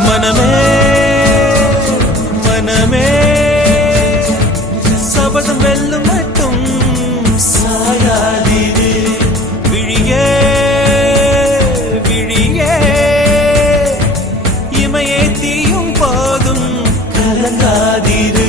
மனமே மனமே சபதம் வெல்லும் மட்டும் சாயாதீரு விழியே விழியே இமையே தீயும் போதும் கலங்காதீரு